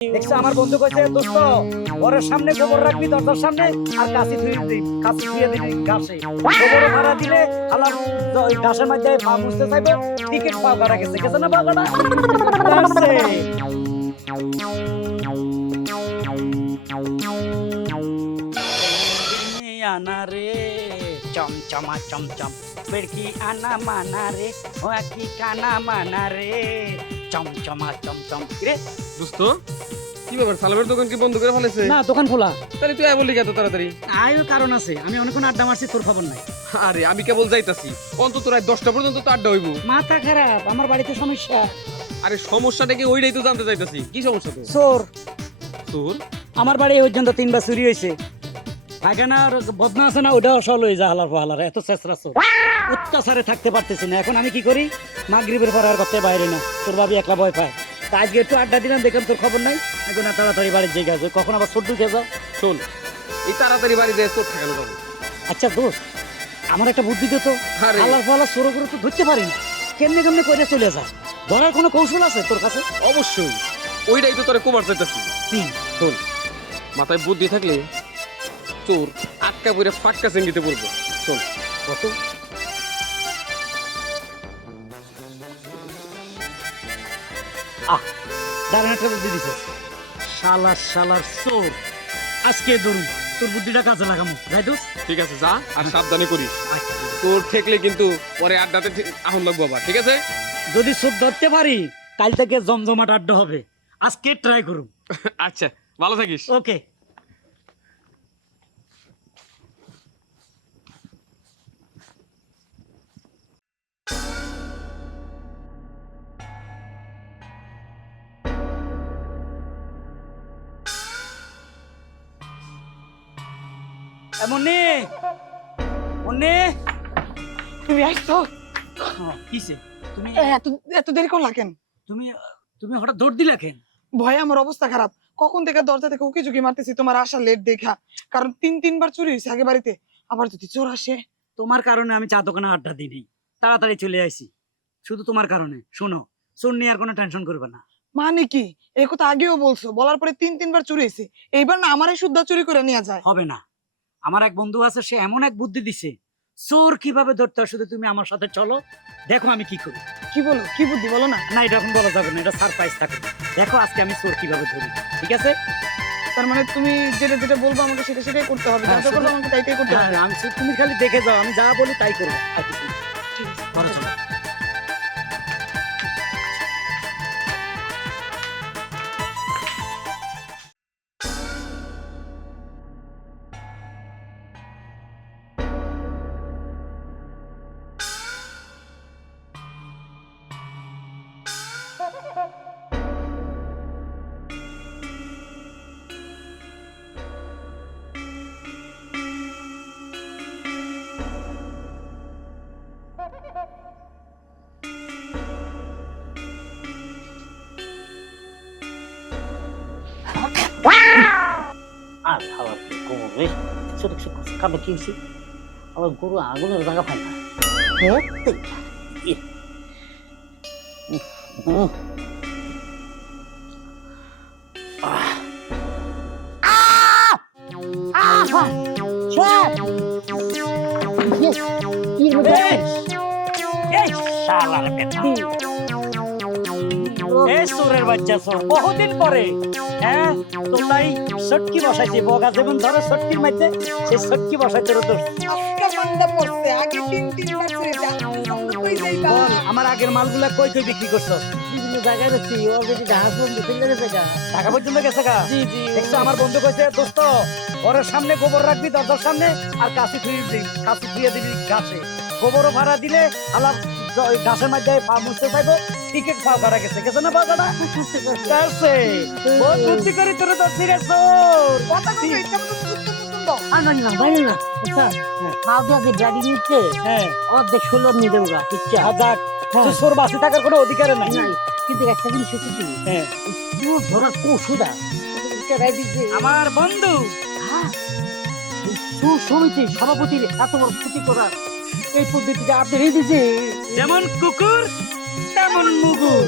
দেখছো আমার বন্ধু কইছে দোস্ত ঘরের সামনে গোবর রাখবি দরজার সামনে আর কাশি ধুয়ে দিবি ঘাসে গোবর ভাড়া দিলে আলার ওই ঘাসের মধ্যে পা মুছতে চাইবে টিকিট পা ভাড়া গেছে গেছে না পা ভাড়া আনা রে চমচমা চমচম বেড়কি আনা মানা রে ও কি কানা মানা রে চমচমা চমচম রে দোস্ত কি ব্যাপার সালামের দোকান কি বন্ধ করে ফেলেছে? না দোকান খোলা। তাহলে তুই আয় বললি কত তাড়াতাড়ি? আয়ও কারণ আছে, আমি অনেকক্ষণ আড্ডা মারছি, তোর খবর নাই। আরে আমি কেবল যাইতাছি, অন্তত রাত 10টা পর্যন্ত তো আড্ডা হইব। মাথা খারাপ, আমার বাড়িতে সমস্যা। আরে সমস্যাটা কি ওইটাই তো জানতে চাইতাছি, কি সমস্যা তো? চোর। চোর? আমার বাড়ি এই পর্যন্ত 3বার চুরি হয়েছে। আগানার বদনা আছে না, ওটাও সল হয়ে যায় হালার ফালার, এত চেষ্টা চোর। অত্যাচারে থাকতে পারতেছি না, এখন আমি কি করি? মাগরিবের পর আর করতে বাইরে না, তোর ভাবি একলা ভয় পায়। তা আজকে একটু আড্ডা দিলাম, দেখলাম তোর খবর নাই, এখন তাড়াতাড়ি বাড়ির জায়গা আছে, কখন আবার চোর ঢুকে যাও। শোন, এই তাড়াতাড়ি বাড়ি দিয়ে চোর ঠেকানো যাবে। আচ্ছা দোস্ত, আমার একটা বুদ্ধি দিত, আরে। হালার ফালার চোর করে তো ধরতে পারি না, কেমনে কেমনে করে চলে যা। ধরার কোনো কৌশল আছে তোর কাছে? অবশ্যই, ওইটাই তো তোরে কোবার চাইতাছি। শোন, মাথায় বুদ্ধি থাকলে চোর আটকা পড়ে ফাটকা চেঙ্গিতে পড়বো। শোন, কত? দারুণ একটা বুদ্ধি দিছে। শালার শালার চোর, আজকে ধরুন তোর বুদ্ধিটা কাজে লাগামু। যাই দোস্ত, ঠিক আছে, যা আর সাবধানে করিস। আচ্ছা। তোর ঠেকলে কিন্তু পরে আড্ডাতে আহন লাগবো আবার, ঠিক আছে? যদি চোর ধরতে পারি, কাল থেকে জমজমাট আড্ডা হবে। আজকে ট্রাই করুন। আচ্ছা, ভালো থাকিস। ওকে। মনে মনে তুমি আসছো? কিসে তুমি এত এত দেরি করলা কেন? তুমি তুমি হঠাৎ দৌড় দিলা কেন? ভয়ে আমার অবস্থা খারাপ। কখন থেকে দরজা থেকে উকি ঝুঁকি মারতেছি তোমার আসা লেট দেখা। কারণ 3-3বার চুরি হয়েছে আগে বাড়িতে, আবার যদি চোর আসে। তোমার কারণে আমি চা দোকানে আড্ডা দিই নাই, তাড়াতাড়ি চলে আইছি শুধু তোমার কারণে। শোনো, চোর নিয়ে আর কোনো টেনশন করবে না। মানে কি? এই কথা আগেও বলছো, বলার পরে 3-3বার চুরি হয়েছে, এইবার না আমারই শুদ্ধা চুরি করে নিয়ে যায়। হবে না, আমার এক বন্ধু আছে, সে এমন এক বুদ্ধি দিছে, চোর কিভাবে ধরতে হয় শুধু তুমি আমার সাথে চলো, দেখো আমি কি করি। কি বলো? কি বুদ্ধি বলো না? না, এটা এখন বলা যাবে না, এটা সারপ্রাইজ থাকবে। দেখো আজকে আমি চোর কিভাবে ধরি, ঠিক আছে? তার মানে তুমি যেটা যেটা বলবো আমাকে সেটা সেটাই করতে হবে, হ্যাঁ, যা করবো আমাকে তাইটাই করতে হবে। হ্যাঁ, তুমি খালি দেখে যাও, আমি যা বলি তাই করবো। আচ্ছা, ঠিক আছে, ঘরে চলো। আর খাওয়া গরু রে, ছোট ছোট খাবে কি হয়েছে? আমার গরু আগুনের জায়গা পায় না। চোরের বাচ্চা চোর, বহুদিন পরে। হ্যাঁ, তোলাই সটকি বসাইছি, বগা যেমন ধরো সটকির মধ্যে, সেই সটকি বসাইতে তো। আমার আগের মালগুলা কই কই বিক্রি করছো? বিভিন্ন জায়গায় বেশি অলরেডি ঢাকা পর্যন্ত চলে গেছে গা। ঢাকা পর্যন্ত গেছে গা? জি জি। দেখছো আমার বন্ধু কইছে দোস্ত ঘরের সামনে গোবর রাখবি দরজার সামনে আর কাশি ধুয়ে দিবি ঘাসে। গোবরও ভাড়া দিলে আলাপ ওই ঘাসের মধ্যে পা মুছতে চাইবো, টিকিট পা ভাড়া গেছে গেছে না বাজাটা? গেছে। বহুত বুদ্ধি করে তোর দর্শি রে চোর। কথা কথা ইচ্ছা মতো উত্তম উত্তম দাও। আর জানি না, বাইরে না। আচ্ছা, খাওয়া দিয়ে যে গাড়ি নিচ্ছে, হ্যাঁ, অর্ধেক 16 নিয়ে দেবো গা, ইচ্ছা। যাক, তুই চোর বাঁচি থাকার কোনো অধিকার নাই। নাই, কিন্তু একটা জিনিস হচ্ছে কি, হ্যাঁ, চোর ধরার কৌশলটা দিচ্ছে। আমার বন্ধু চোর সমিতির সভাপতির এত বড় ক্ষতি করার এই পদ্ধতিটা আপনি দিচ্ছে। যেমন কুকুর তেমন মুগুর।